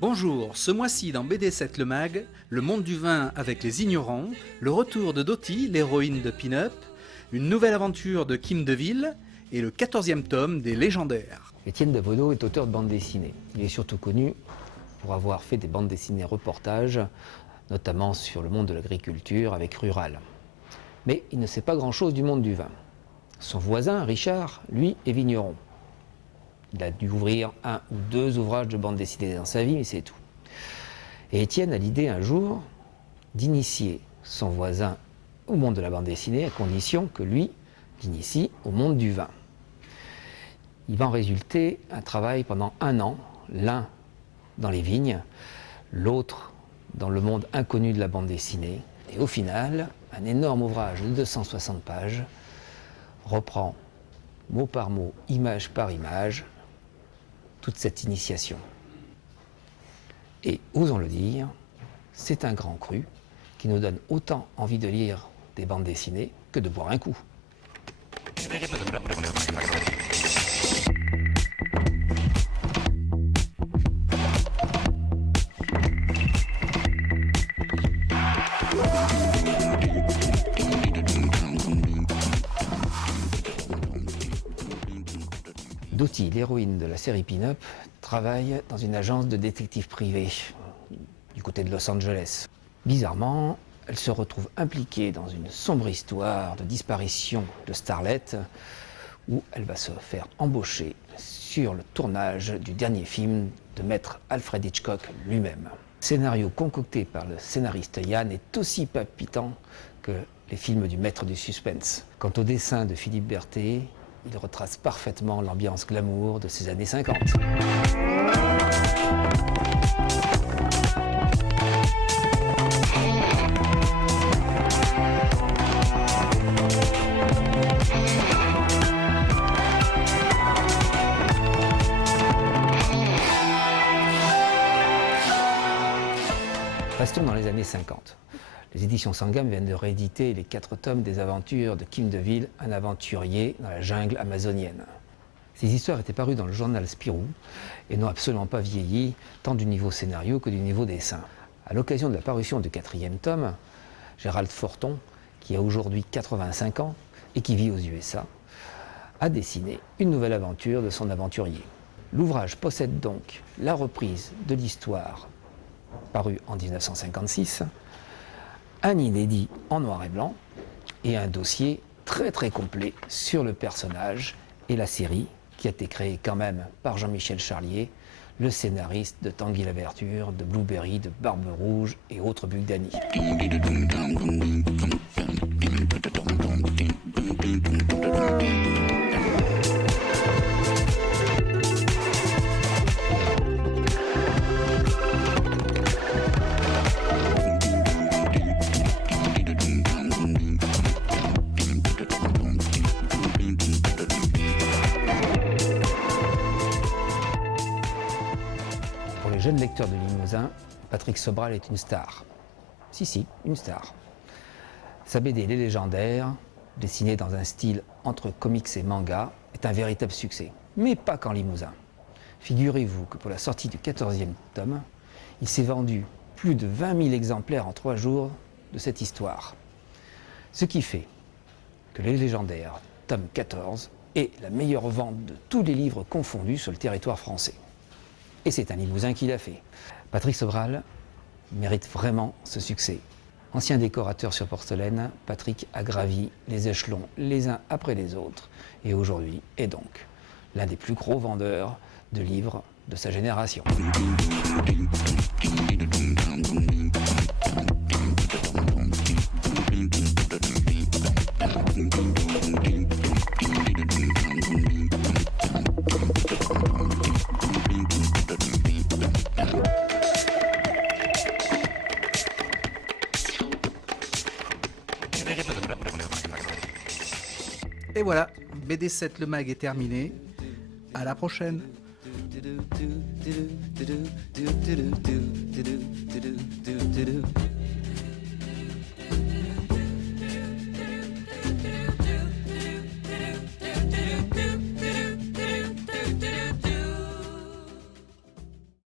Bonjour, ce mois-ci dans BD7 le Mag, le monde du vin avec les ignorants, le retour de Dottie, l'héroïne de Pin-Up, une nouvelle aventure de Kim Deville et le 14e tome des Légendaires. Étienne Davodo est auteur de bandes dessinées. Il est surtout connu pour avoir fait des bandes dessinées reportages, notamment sur le monde de l'agriculture avec Rural. Mais il ne sait pas grand-chose du monde du vin. Son voisin, Richard, lui, est vigneron. Il a dû ouvrir 1 ou 2 ouvrages de bande dessinée dans sa vie, mais c'est tout. Et Étienne a l'idée un jour d'initier son voisin au monde de la bande dessinée, à condition que lui l'initie au monde du vin. Il va en résulter un travail pendant 1 an, l'un dans les vignes, l'autre dans le monde inconnu de la bande dessinée. Et au final, un énorme ouvrage de 260 pages reprend mot par mot, image par image, toute cette initiation. Et osons le dire, c'est un grand cru qui nous donne autant envie de lire des bandes dessinées que de boire un coup. Dottie, l'héroïne de la série Pin-Up, travaille dans une agence de détectives privés du côté de Los Angeles. Bizarrement, elle se retrouve impliquée dans une sombre histoire de disparition de starlet où elle va se faire embaucher sur le tournage du dernier film de maître Alfred Hitchcock lui-même. Le scénario concocté par le scénariste Yann est aussi palpitant que les films du maître du suspense. Quant au dessin de Philippe Berthet, il retrace parfaitement l'ambiance glamour de ces années 50. Restons dans les années 50. Les éditions Sangam viennent de rééditer les 4 tomes des aventures de Kim Deville, un aventurier dans la jungle amazonienne. Ces histoires étaient parues dans le journal Spirou et n'ont absolument pas vieilli, tant du niveau scénario que du niveau dessin. À l'occasion de la parution du 4e tome, Gérald Forton, qui a aujourd'hui 85 ans et qui vit aux USA, a dessiné une nouvelle aventure de son aventurier. L'ouvrage possède donc la reprise de l'histoire parue en 1956, un inédit en noir et blanc et un dossier très complet sur le personnage et la série qui a été créée quand même par Jean-Michel Charlier, le scénariste de Tanguy l'Averture, de Blueberry, de Barbe Rouge et autres Bug Danny. Jeune lecteur de Limousin, Patrick Sobral est une star. Si, une star. Sa BD Les Légendaires, dessinée dans un style entre comics et manga, est un véritable succès. Mais pas qu'en Limousin. Figurez-vous que pour la sortie du 14e tome, il s'est vendu plus de 20 000 exemplaires en 3 jours de cette histoire. Ce qui fait que Les Légendaires, tome 14, est la meilleure vente de tous les livres confondus sur le territoire français. Et c'est un Limousin qui l'a fait. Patrick Sobral mérite vraiment ce succès. Ancien décorateur sur porcelaine, Patrick a gravi les échelons les uns après les autres et aujourd'hui est donc l'un des plus gros vendeurs de livres de sa génération. Et voilà, BD7 le Mag est terminé. À la prochaine. do do do do do do do do do do do do do do